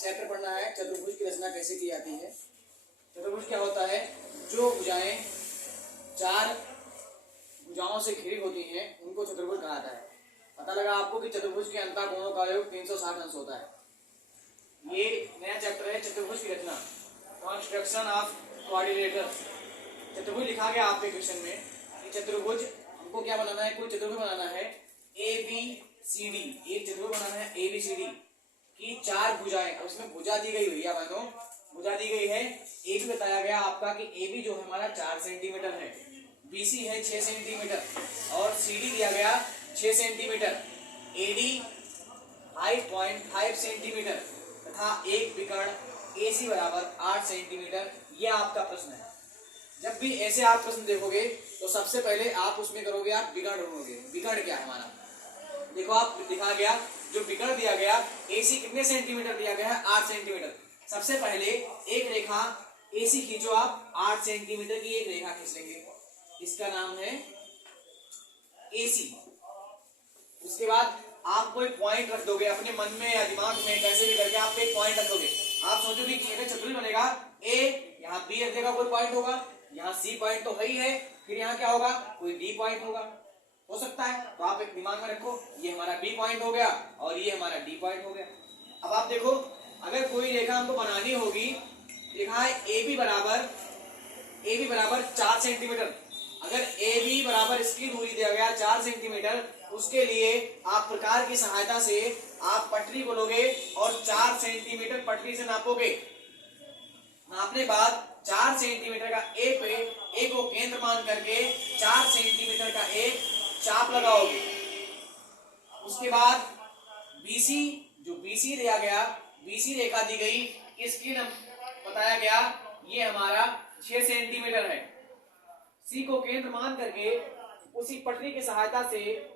Chapter पढ़ना है चतुर्भुज की रचना कैसे की जाती है। चतुर्भुज क्या होता है? जो भुजाएं चार भुजाओं से घिरी होती हैं उनको चतुर्भुज कहा जाता है। पता लगा आपको कि चतुर्भुज के अंतःकोणों का योग 360 अंश होता है। ये नया चैप्टर है चतुर्भुज की रचना, कंस्ट्रक्शन ऑफ क्वाड्रिलेटरल। चतुर्भुज लिखा गया आपके क्वेश्चन में कि चतुर्भुज हमको क्या बनाना है, कोई चतुर्भुज बनाना है ABCD, एक चतुर्भुज बनाना है ABCD की चार भुजाएं। अब इसमें भुजा दी गई हुई है बहनों, भुजा दी गई है। AB बताया गया आपका कि AB जो हमारा 4 सेंटीमीटर है, BC है 6 सेंटीमीटर और CD दिया गया 6 सेंटीमीटर, AD 5.5 सेंटीमीटर तथा एक विकर्ण AC बराबर 8 सेंटीमीटर। यह आपका प्रश्न है। जब भी ऐसे आप प्रश्न देखोगे तो सबसे पहले आप उसमें करोगे, आप विकर्ण ढूंढोगे। विकर्ण क्या है हमारा? देखो आप दिखा गया जो विकर्ण दिया गया AC कितने सेंटीमीटर दिया गया है? 8 सेंटीमीटर। सबसे पहले एक रेखा AC खींचो, आप 8 सेंटीमीटर की एक रेखा खींच लेंगे, इसका नाम है AC। उसके बाद आप कोई पॉइंट रख दोगे अपने मन में या दिमाग में, कैसे भी करके आप एक पॉइंट रख दोगे। आप सोचोगे कि अगर चतुर्भुज बनेगा A, यहाँ B रख देगा, कोई पॉइंट होगा, यहाँ C पॉइंट तो है ही है, फिर यहाँ क्या होगा, कोई D पॉइंट होगा, हो सकता है। तो आप एक दिमाग में रखो, ये हमारा B पॉइंट हो गया और ये हमारा D पॉइंट हो गया। अब आप देखो, अगर कोई रेखा हमको बनानी होगी, लिखा है AB बराबर 4 सेंटीमीटर। अगर AB बराबर इसकी दूरी दिया गया 4 सेंटीमीटर, उसके लिए आप प्रकार की सहायता से आप पटरी को लोगे और 4 सेंटीमीटर पटरी से नापोगे। नापने बाद 4 सेंटीमीटर का A को केंद्र मान करके 4 सेंटीमीटर का एक चाप लगाओगे। उसके बाद BC दिया गया, BC रेखा दी गई, इसकी बताया गया ये हमारा 6 सेंटीमीटर है। C को केंद्र मान करके उसी पटरी की सहायता से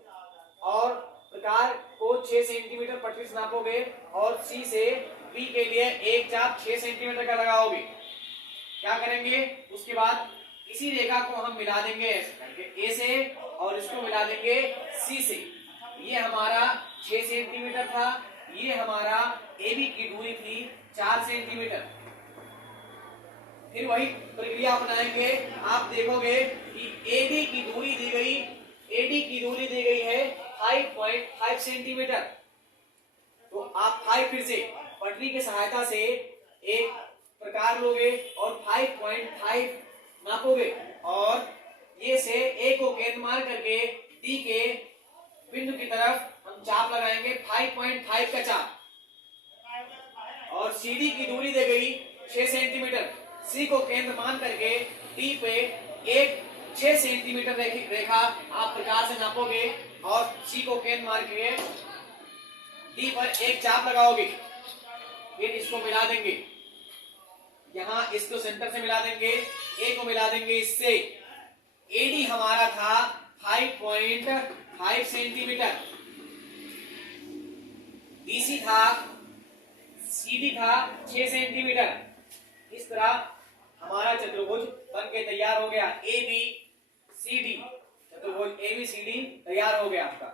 और प्रकार को 6 सेंटीमीटर पटरी से नापोगे और C से B के लिए एक चाप 6 सेंटीमीटर का लगाओगे। क्या करेंगे? उसके बाद इसी रेखा को हम मिला देंगे ऐसे करके A से और इसको मिला देंगे C से। ये हमारा 6 सेंटीमीटर था, ये हमारा AB की दूरी थी 4 सेंटीमीटर। फिर वही प्रक्रिया अपनाएंगे। आप देखोगे कि AD की दूरी दी गई है 5.5 सेंटीमीटर। तो आप 5 फिर से पटरी की सहायता से एक प्रकार लोगे और 5.5 नापोगे और ये से A को केंद्र मान करके D के बिंदु की तरफ हम चाप लगाएंगे 5.5 का चाप। और CD की दूरी दे गई 6 सेंटीमीटर। C को केंद्र मान करके D पे एक 6 सेंटीमीटर रेखा आप प्रकार से नापोगे और C को केंद्र मान के D पर एक चाप लगाओगे। फिर इसको मिला देंगे, यहाँ इसको सेंटर से मिला देंगे, A को मिला देंगे इससे। AD हमारा था 5.5 सेंटीमीटर, BC था, CD था 6 सेंटीमीटर। इस तरह हमारा चतुर्भुज बन के तैयार हो गया। ABCD चतुर्भुज ABCD तैयार हो गया आपका।